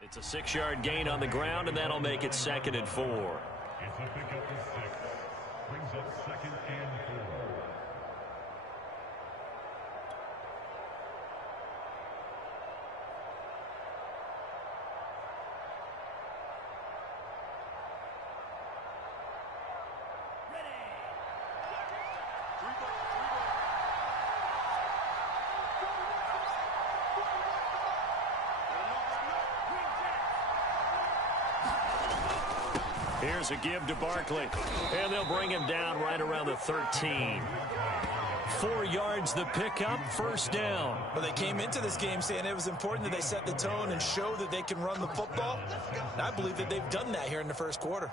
It's a 6-yard gain on the ground, and that'll make it 2nd and 4. It's a pickup of 6. Brings up 2nd and 4. Here's a give to Barkley, and they'll bring him down right around the 13. 4 yards the pickup, 1st down. Well, they came into this game saying it was important that they set the tone and show that they can run the football. And I believe that they've done that here in the 1st quarter.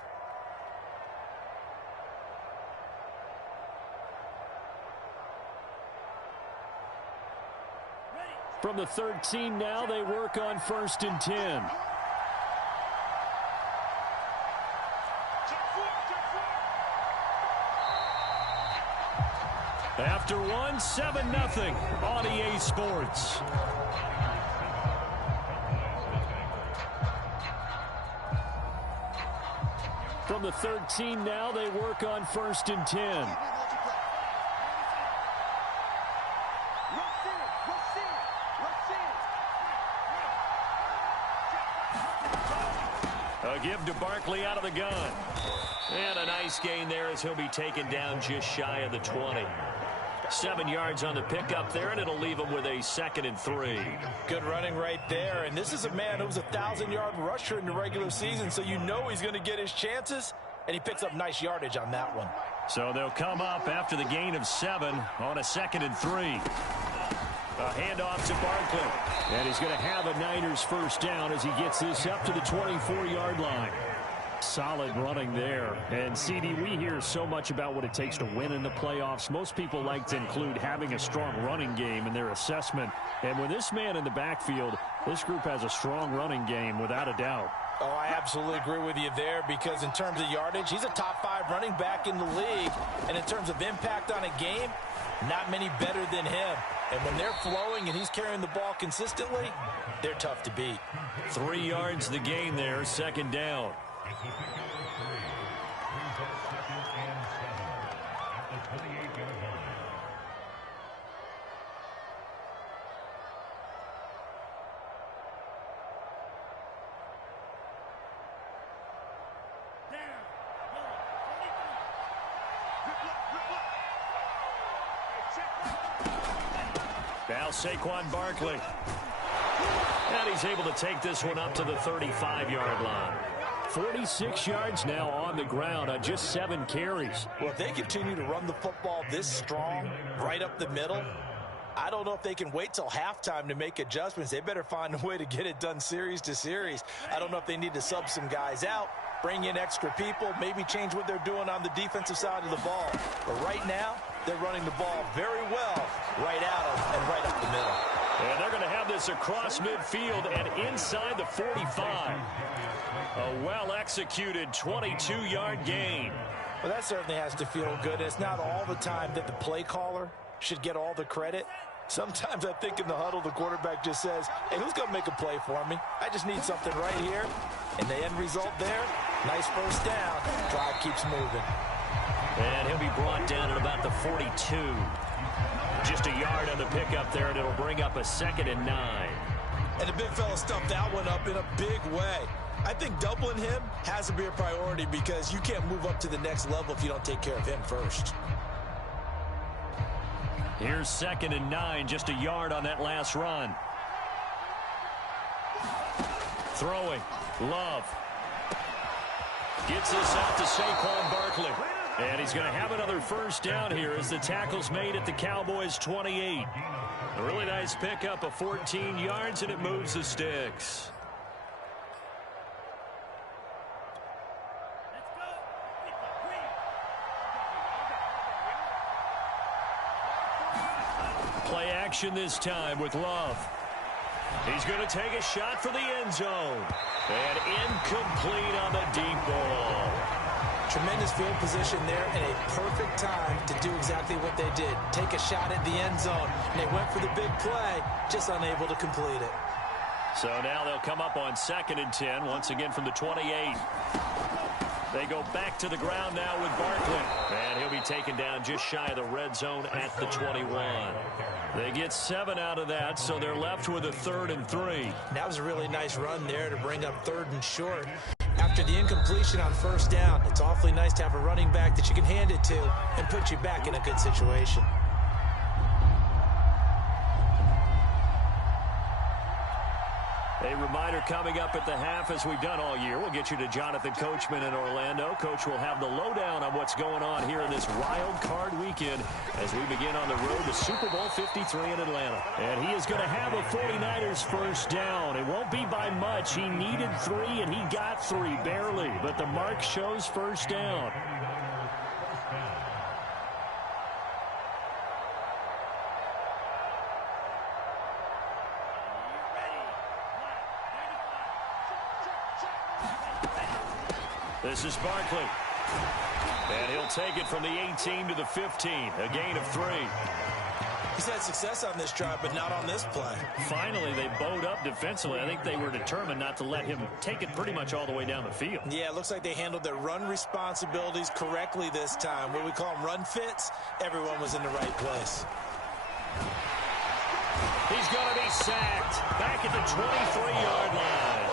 From the 13 now, they work on 1st and 10. After 1, 7-0 on EA Sports. From the 13 now, they work on 1st and 10. A give to Barkley out of the gun. And a nice gain there as he'll be taken down just shy of the 20. 7 yards on the pickup there, and it'll leave him with a 2nd and 3. Good running right there. And this is a man who was a 1,000-yard rusher in the regular season, so you know he's going to get his chances, and he picks up nice yardage on that one. So they'll come up after the gain of 7 on a 2nd and 3. A handoff to Barkley. And he's going to have a Niners 1st down as he gets this up to the 24-yard line. Solid running there. And, CD, we hear so much about what it takes to win in the playoffs. Most people like to include having a strong running game in their assessment. And with this man in the backfield, this group has a strong running game without a doubt. Oh, I absolutely agree with you there, because in terms of yardage, he's a top 5 running back in the league. And in terms of impact on a game, not many better than him. And when they're flowing and he's carrying the ball consistently, they're tough to beat. 3 yards the gain there, 2nd down. It's a pickup of 3. Brings up 2nd and 7 at the 28-yard line. Now Saquon Barkley. And he's able to take this one up to the 35-yard line. 46 yards now on the ground on just 7 carries. Well, if they continue to run the football this strong, right up the middle, I don't know if they can wait till halftime to make adjustments. They better find a way to get it done series to series. I don't know if they need to sub some guys out, bring in extra people, maybe change what they're doing on the defensive side of the ball. But right now, they're running the ball very well right out of and right up the middle. And they're going to have this across midfield and inside the 45. A well-executed 22-yard gain. Well, that certainly has to feel good. It's not all the time that the play caller should get all the credit. Sometimes I think in the huddle, the quarterback just says, hey, who's going to make a play for me? I just need something right here. And the end result there, nice 1st down. Drive keeps moving. And he'll be brought down at about the 42. Just a yard on the pickup there, and it'll bring up a 2nd and 9. And the big fella stuffed that one up in a big way. I think doubling him has to be a priority, because you can't move up to the next level if you don't take care of him first. Here's 2nd and 9, just a yard on that last run. Throwing, Love. Gets this out to Saquon Barkley. And he's going to have another 1st down here as the tackle's made at the Cowboys' 28. A really nice pickup of 14 yards, and it moves the sticks. Play action this time with Love. He's going to take a shot for the end zone. And incomplete on the deep ball. Tremendous field position there and a perfect time to do exactly what they did. Take a shot at the end zone. And they went for the big play, just unable to complete it. So now they'll come up on 2nd and 10, once again from the 28. They go back to the ground now with Barkley. And he'll be taken down just shy of the red zone at the 21. They get 7 out of that, so they're left with a 3rd and 3. That was a really nice run there to bring up 3rd and short. After the incompletion on 1st down, it's awfully nice to have a running back that you can hand it to and put you back in a good situation. A reminder coming up at the half, as we've done all year. We'll get you to Jonathan Coachman in Orlando. Coach will have the lowdown on what's going on here in this wild card weekend as we begin on the road to Super Bowl 53 in Atlanta. And he is going to have a 49ers first down. It won't be by much. He needed 3, and he got 3, barely. But the mark shows first down. This is Barkley. And he'll take it from the 18 to the 15. A gain of 3. He's had success on this drive, but not on this play. Finally, they bowed up defensively. I think they were determined not to let him take it pretty much all the way down the field. Yeah, it looks like they handled their run responsibilities correctly this time. What we call them run fits, everyone was in the right place. He's going to be sacked back at the 23-yard line.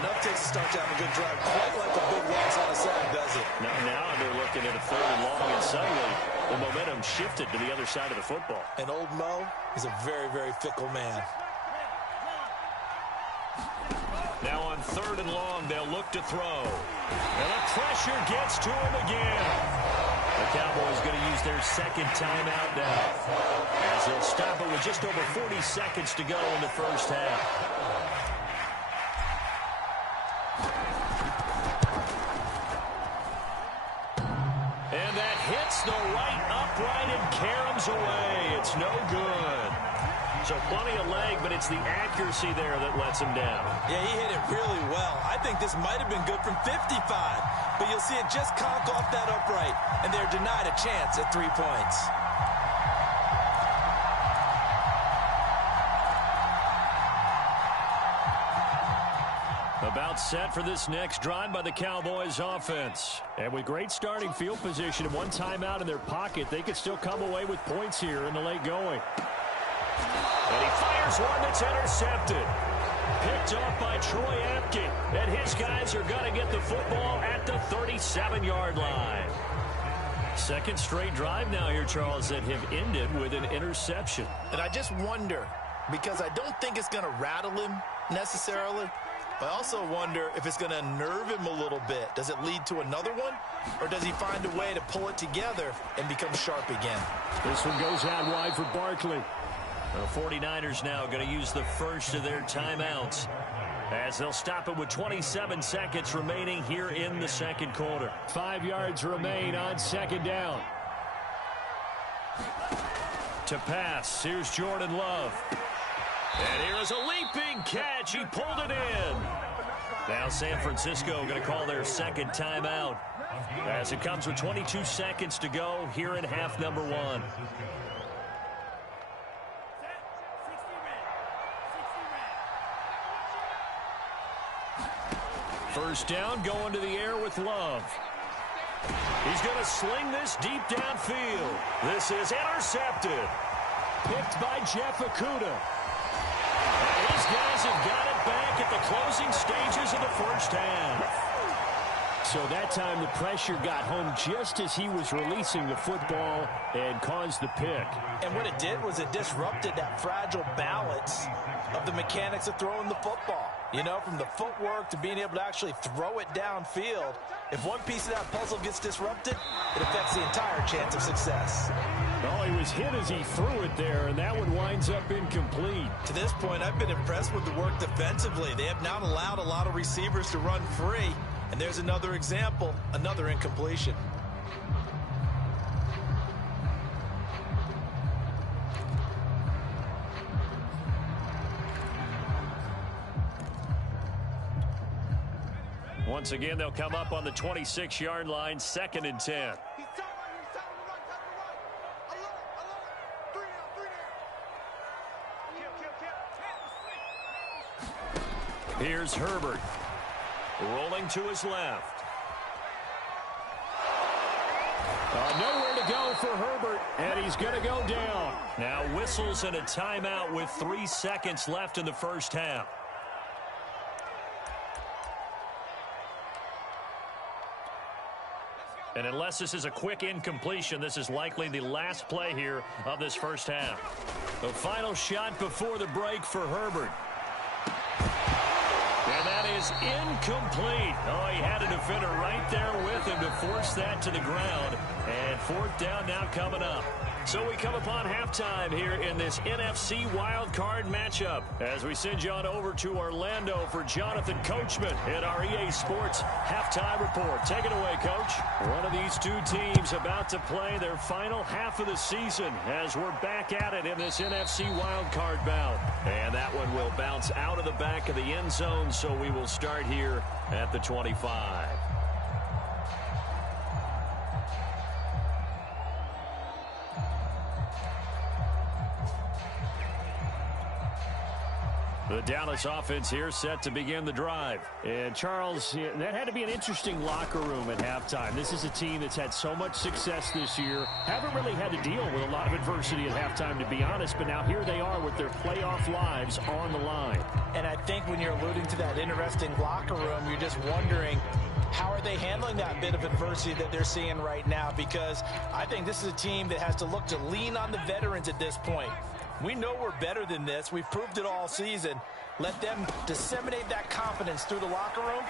Enough takes to start down a good drive. Quite like a big loss on a sack, does it? Now they're looking at a 3rd and long, and suddenly the momentum shifted to the other side of the football. And old Mo is a very, very fickle man. Now on 3rd and long, they'll look to throw. And the pressure gets to him again. The Cowboys going to use their 2nd timeout now, as they'll stop it with just over 40 seconds to go in the first half. And that hits the right upright and caroms away. It's no good. So plenty of leg, but it's the accuracy there that lets him down. Yeah, he hit it really well. I think this might have been good from 55. But you'll see it just conk off that upright, and they're denied a chance at 3 points. About set for this next drive by the Cowboys offense. And with great starting field position and 1 timeout in their pocket, they could still come away with points here in the late going. And he fires one that's intercepted. Picked off by Troy Apke. And his guys are going to get the football at the 37-yard line. 2nd straight drive now here, Charles, that have ended with an interception. And I just wonder, because I don't think it's going to rattle him necessarily, but I also wonder if it's going to unnerve him a little bit. Does it lead to another one? Or does he find a way to pull it together and become sharp again? This one goes out wide for Barkley. The 49ers now going to use the first of their timeouts, as they'll stop it with 27 seconds remaining here in the 2nd quarter. 5 yards remain on 2nd down. To pass, here's Jordan Love. And here is a leaping catch. He pulled it in. Now San Francisco going to call their 2nd timeout, as it comes with 22 seconds to go here in half number 1. First down, going to the air with Love. He's going to sling this deep downfield. This is intercepted. Picked by Jeff Okudah. And these guys have got it back at the closing stages of the first half. So that time the pressure got home just as he was releasing the football and caused the pick. And what it did was it disrupted that fragile balance of the mechanics of throwing the football. You know, from the footwork to being able to actually throw it downfield. If one piece of that puzzle gets disrupted, it affects the entire chance of success. Well, he was hit as he threw it there, and that one winds up incomplete. To this point, I've been impressed with the work defensively. They have not allowed a lot of receivers to run free. And there's another example, another incompletion. Once again, they'll come up on the 26-yard line, 2nd and 10. Here's Herbert. Rolling to his left. Nowhere to go for Herbert, and he's going to go down. Now whistles and a timeout with 3 seconds left in the first half. And unless this is a quick incompletion, this is likely the last play here of this first half. The final shot before the break for Herbert. And that is incomplete. Oh, he had a defender right there with him to force that to the ground. And fourth down now coming up. So we come upon halftime here in this NFC wildcard matchup as we send you on over to Orlando for Jonathan Coachman in our EA Sports Halftime Report. Take it away, Coach. One of these two teams about to play their final half of the season as we're back at it in this NFC wildcard bout. And that one will bounce out of the back of the end zone, so we will start here at the 25. The Dallas offense here set to begin the drive. And, Charles, that had to be an interesting locker room at halftime. This is a team that's had so much success this year. Haven't really had to deal with a lot of adversity at halftime, to be honest. But now here they are with their playoff lives on the line. And I think when you're alluding to that interesting locker room, you're just wondering, how are they handling that bit of adversity that they're seeing right now? Because I think this is a team that has to look to lean on the veterans at this point. We know we're better than this. We've proved it all season. Let them disseminate that confidence through the locker room.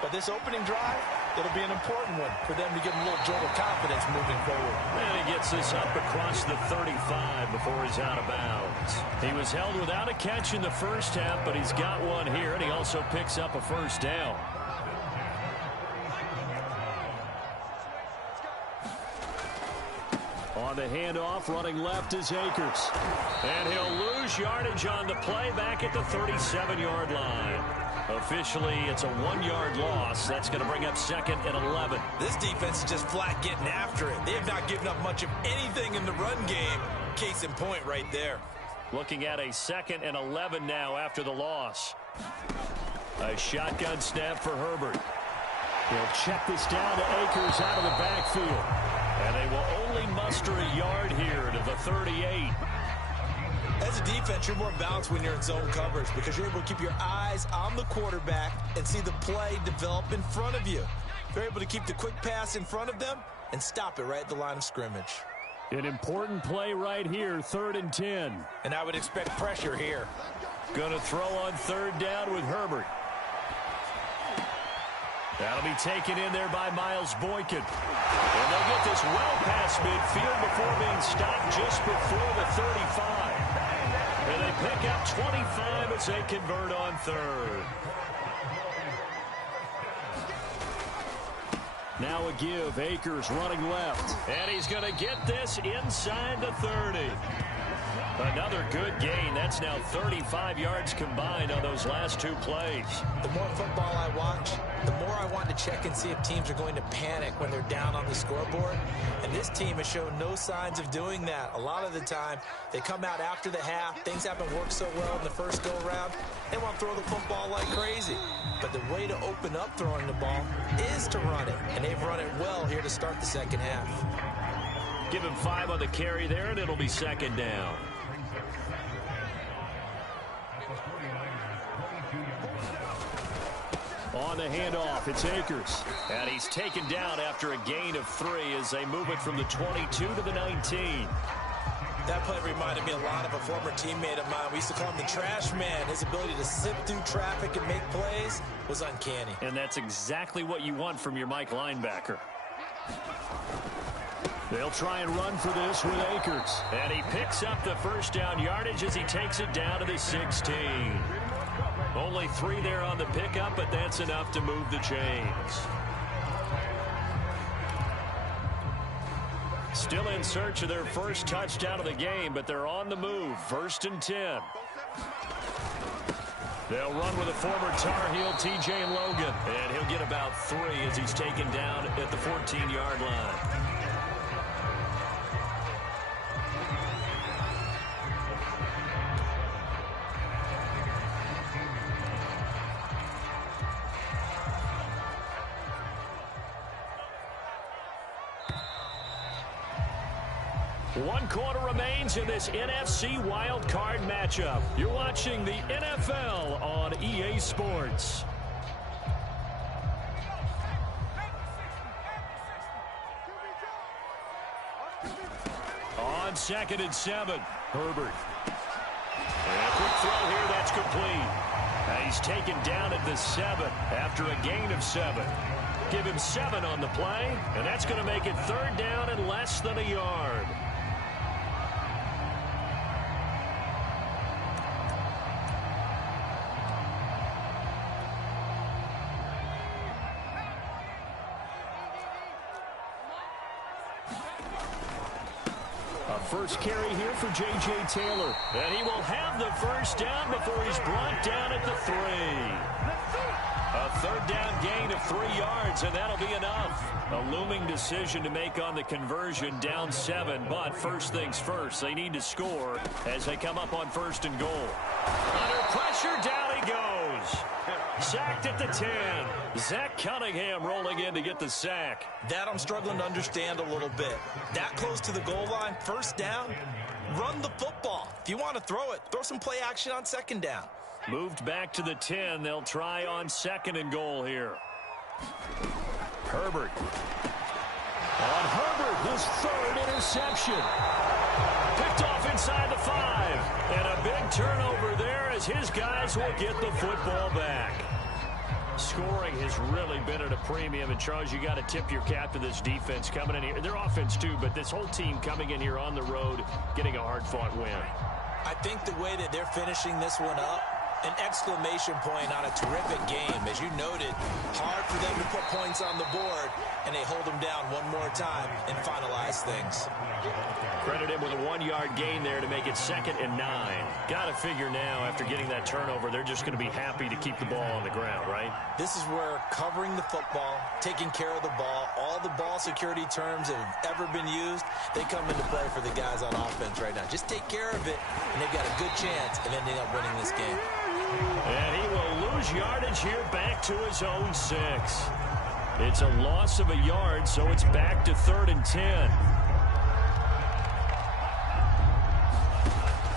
But this opening drive, it'll be an important one for them to get a little jolt of confidence moving forward. And he gets this up across the 35 before he's out of bounds. He was held without a catch in the first half, but he's got one here, and he also picks up a first down. On the handoff, running left is Akers. And he'll lose yardage on the play back at the 37-yard line. Officially, it's a 1-yard loss. That's going to bring up 2nd and 11. This defense is just flat getting after it. They have not given up much of anything in the run game. Case in point right there. Looking at a 2nd and 11 now after the loss. A shotgun snap for Herbert. He'll check this down to Akers out of the backfield. And they will only muster a yard here to the 38. As a defense, you're more balanced when you're in zone coverage because you're able to keep your eyes on the quarterback and see the play develop in front of you. You're able to keep the quick pass in front of them and stop it right at the line of scrimmage. An important play right here, 3rd and 10. And I would expect pressure here. Going to throw on 3rd down with Herbert. That'll be taken in there by Miles Boykin. And they'll get this well past midfield before being stopped just before the 35. And they pick up 25 as they convert on 3rd. Now a give. Akers running left. And he's going to get this inside the 30. Another good gain. That's now 35 yards combined on those last 2 plays. The more football I watch, the more I want to check and see if teams are going to panic when they're down on the scoreboard. And this team has shown no signs of doing that. A lot of the time, they come out after the half. Things haven't worked so well in the first go-around. They want to throw the football like crazy. But the way to open up throwing the ball is to run it. And they've run it well here to start the second half. Give him 5 on the carry there, and it'll be 2nd down. On the handoff, it's Akers. And he's taken down after a gain of 3 as they move it from the 22 to the 19. That play reminded me a lot of a former teammate of mine. We used to call him the trash man. His ability to sift through traffic and make plays was uncanny. And that's exactly what you want from your Mike linebacker. They'll try and run for this with Akers. And he picks up the first down yardage as he takes it down to the 16. Only 3 there on the pickup, but that's enough to move the chains. Still in search of their first touchdown of the game, but they're on the move. 1st and 10. They'll run with a former Tar Heel, T.J. Logan, and he'll get about 3 as he's taken down at the 14-yard line. One quarter remains in this NFC wildcard matchup. You're watching the NFL on EA Sports. On 2nd and 7, Herbert. And a quick throw here, that's complete. He's taken down at the 7 after a gain of 7. Give him 7 on the play, and that's going to make it 3rd down and less than a yard. First carry here for J.J. Taylor. And he will have the first down before he's brought down at the 3. A 3rd down gain of 3 yards, and that'll be enough. A looming decision to make on the conversion, down 7. But first things first, they need to score as they come up on 1st and goal. Under pressure, down he goes. Sacked at the 10. Zach Cunningham rolling in to get the sack. That I'm struggling to understand a little bit. That close to the goal line, 1st down, run the football. If you want to throw it, throw some play action on 2nd down. Moved back to the 10. They'll try on 2nd and goal here. Herbert. On Herbert, his 3rd interception. Picked off inside the 5. And a big turnover there as his guys will get the football back. Scoring has really been at a premium. And, Charles, you got to tip your cap to this defense coming in here. Their offense, too, but this whole team coming in here on the road, getting a hard-fought win. I think the way that they're finishing this one up, an exclamation point on a terrific game. As you noted, hard for them to put points on the board, and they hold them down one more time and finalize things. Credit him with a 1-yard gain there to make it 2nd and 9. Got to figure now, after getting that turnover, they're just going to be happy to keep the ball on the ground, right? This is where covering the football, taking care of the ball, all the ball security terms that have ever been used, they come into play for the guys on offense right now. Just take care of it, and they've got a good chance of ending up winning this game. And he will lose yardage here back to his own 6. It's a loss of a yard, so it's back to 3rd and 10.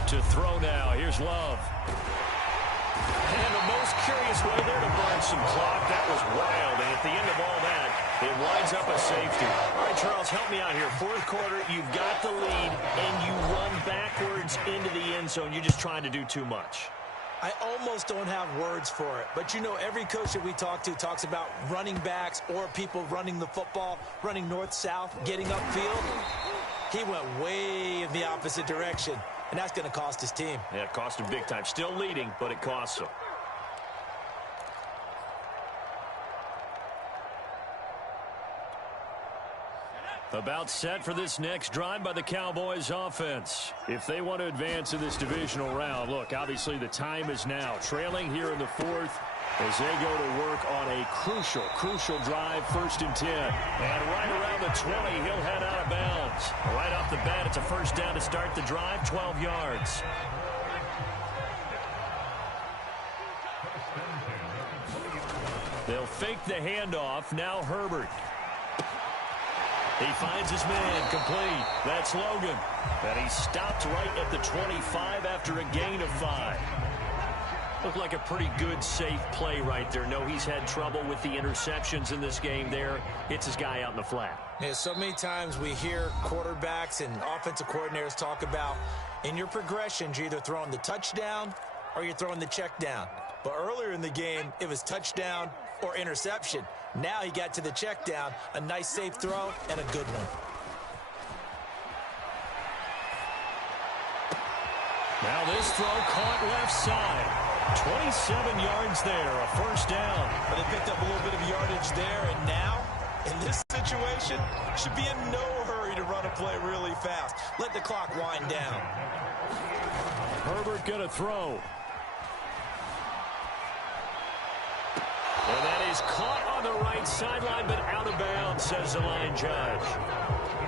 To throw now, here's Love. And the most curious way there to burn some clock. That was wild, and at the end of all that, it winds up a safety. All right, Charles, help me out here. 4th quarter, you've got the lead, and you run backwards into the end zone. You're just trying to do too much. I almost don't have words for it. But, you know, every coach that we talk to talks about running backs or people running the football, running north-south, getting upfield. He went way in the opposite direction, and that's going to cost his team. Yeah, it cost him big time. Still leading, but it costs him. About set for this next drive by the Cowboys offense. If they want to advance in this divisional round, look, obviously the time is now. Trailing here in the 4th as they go to work on a crucial drive, 1st and 10. And right around the 20, he'll head out of bounds. Right off the bat, it's a 1st down to start the drive, 12 yards. They'll fake the handoff. Now Herbert. He finds his man, complete. That's Logan. And he stopped right at the 25 after a gain of 5. Looked like a pretty good, safe play right there. No, he's had trouble with the interceptions in this game there. Hits his guy out in the flat. Yeah, so many times we hear quarterbacks and offensive coordinators talk about in your progressions, you're either throwing the touchdown or you're throwing the check down. But earlier in the game, it was touchdown or interception. Now he got to the check down, a nice safe throw, and a good one. Now this throw caught left side. 27 yards there, a 1st down. But they picked up a little bit of yardage there, and now, in this situation, should be in no hurry to run a play really fast. Let the clock wind down. Herbert gonna throw. And that is caught on the right sideline, but out of bounds, says the line judge.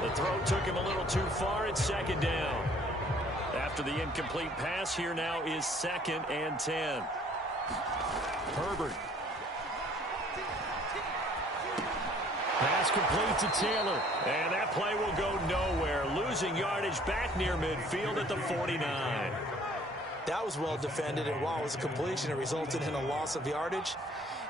The throw took him a little too far. It's 2nd down. After the incomplete pass, here now is 2nd and 10. Herbert. Pass complete to Taylor. And that play will go nowhere. Losing yardage back near midfield at the 49. That was well defended, and while it was a completion, it resulted in a loss of yardage.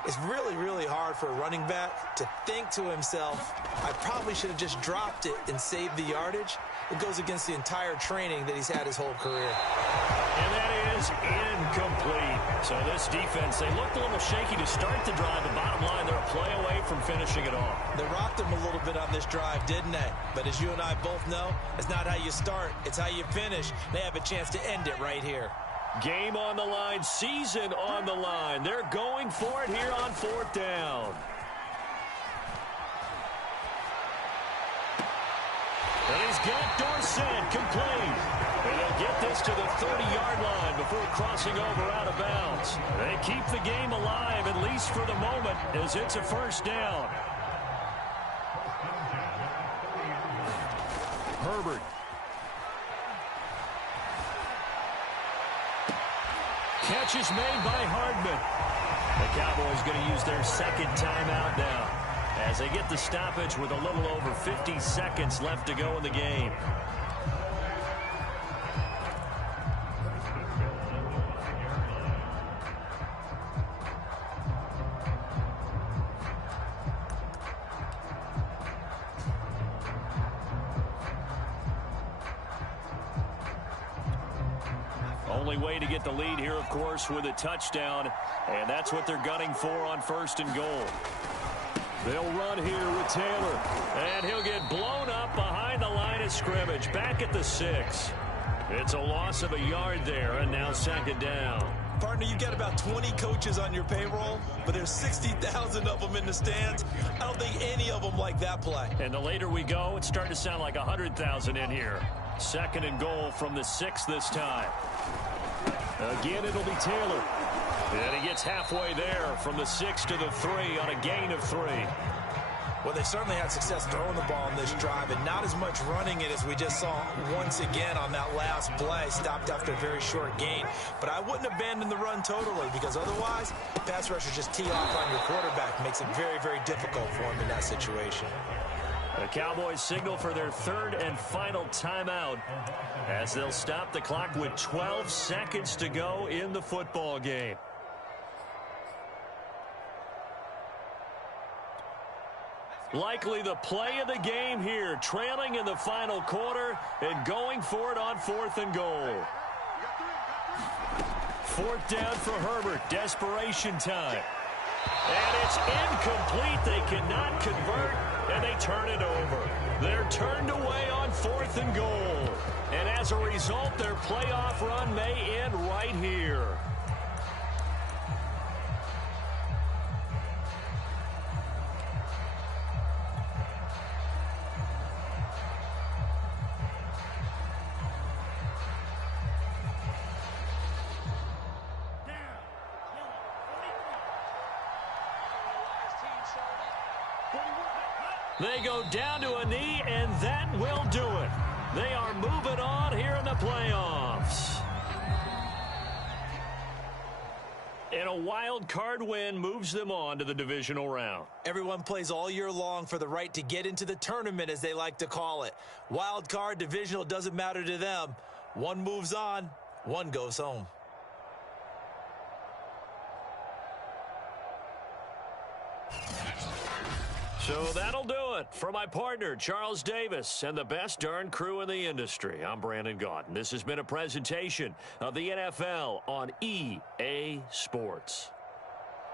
It's really, really hard for a running back to think to himself, I probably should have just dropped it and saved the yardage. It goes against the entire training that he's had his whole career. And that is incomplete. So this defense, they looked a little shaky to start the drive, but bottom line, they're a play away from finishing it off. They rocked him a little bit on this drive, didn't they? But as you and I both know, it's not how you start, it's how you finish. They have a chance to end it right here. Game on the line, season on the line. They're going for it here on 4th down. And he's got Dorsett complete. And he'll get this to the 30-yard line before crossing over out of bounds. They keep the game alive, at least for the moment, as it's a 1st down. Herbert. Catch is made by Hardman. The Cowboys going to use their 2nd timeout now as they get the stoppage with a little over 50 seconds left to go in the game. Only way to get the lead here, of course, with a touchdown, and that's what they're gunning for on 1st and goal. They'll run here with Taylor, and he'll get blown up behind the line of scrimmage, back at the 6. It's a loss of a yard there, and now 2nd down. Partner, you got about 20 coaches on your payroll, but there's 60,000 of them in the stands. I don't think any of them like that play. And the later we go, it's starting to sound like 100,000 in here. 2nd and goal from the 6 this time. Again, it'll be Taylor. And he gets halfway there from the 6 to the 3 on a gain of 3. Well, they certainly had success throwing the ball in this drive, and not as much running it as we just saw once again on that last play. Stopped after a very short gain. But I wouldn't abandon the run totally, because otherwise, pass rushers just tee off on your quarterback. Makes it very, very difficult for him in that situation. The Cowboys signal for their 3rd and final timeout as they'll stop the clock with 12 seconds to go in the football game. Likely the play of the game here, trailing in the final quarter and going for it on 4th and goal. 4th down for Herbert, desperation time. And it's incomplete. They cannot convert, and they turn it over. They're turned away on 4th and goal. And as a result, their playoff run may end right here. They go down to a knee, and that will do it. They are moving on here in the playoffs. And a wild card win moves them on to the divisional round. Everyone plays all year long for the right to get into the tournament, as they like to call it. Wild card, divisional, doesn't matter to them. One moves on, one goes home. So that'll do it for my partner, Charles Davis, and the best darn crew in the industry. I'm Brandon Gaudin. This has been a presentation of the NFL on EA Sports.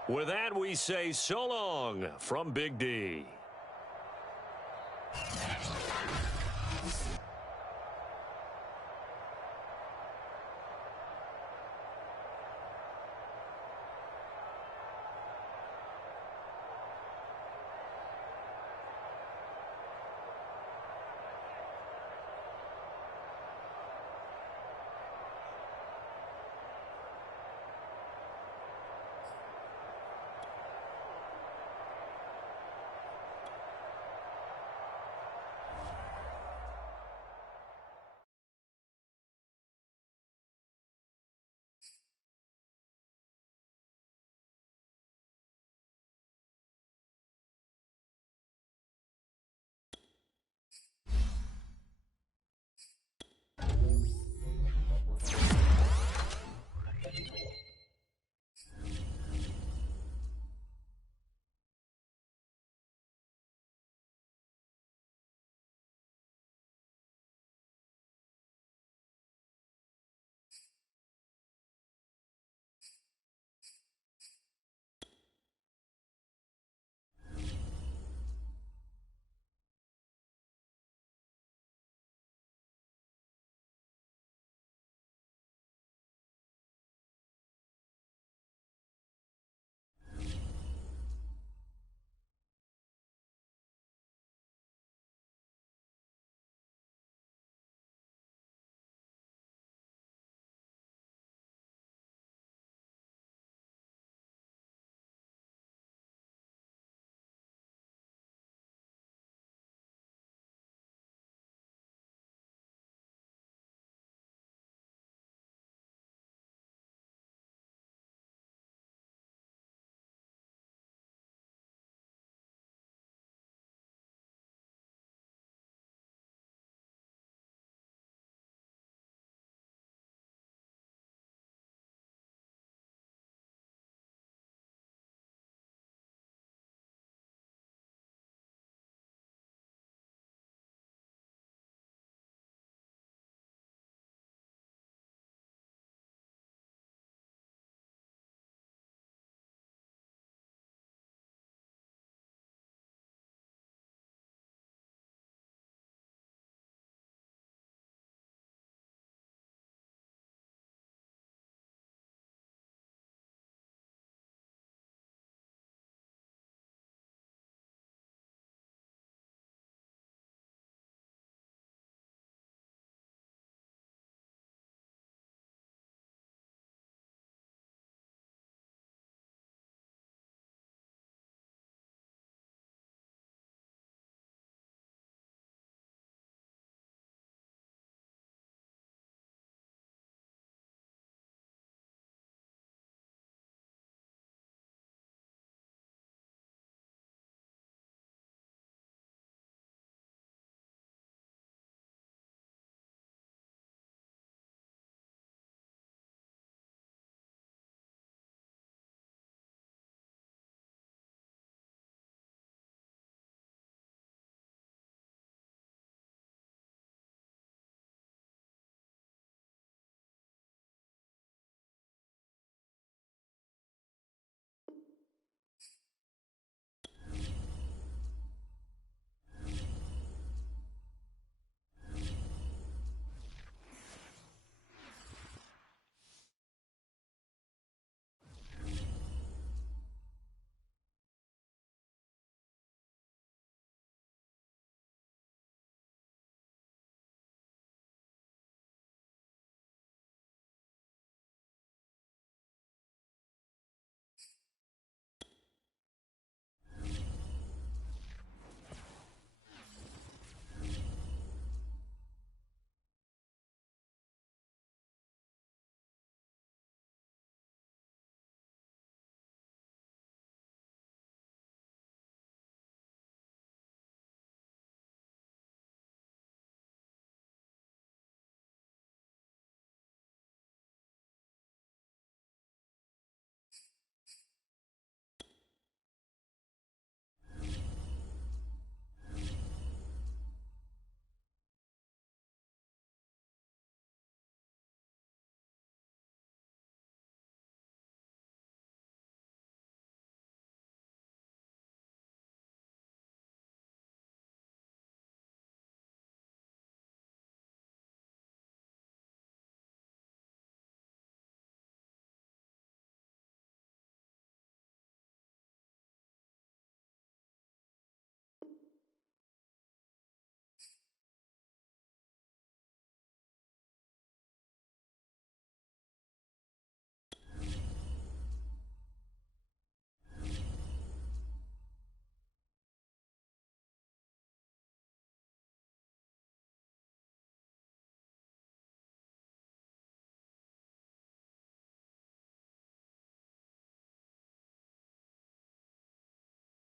With that, we say so long from Big D.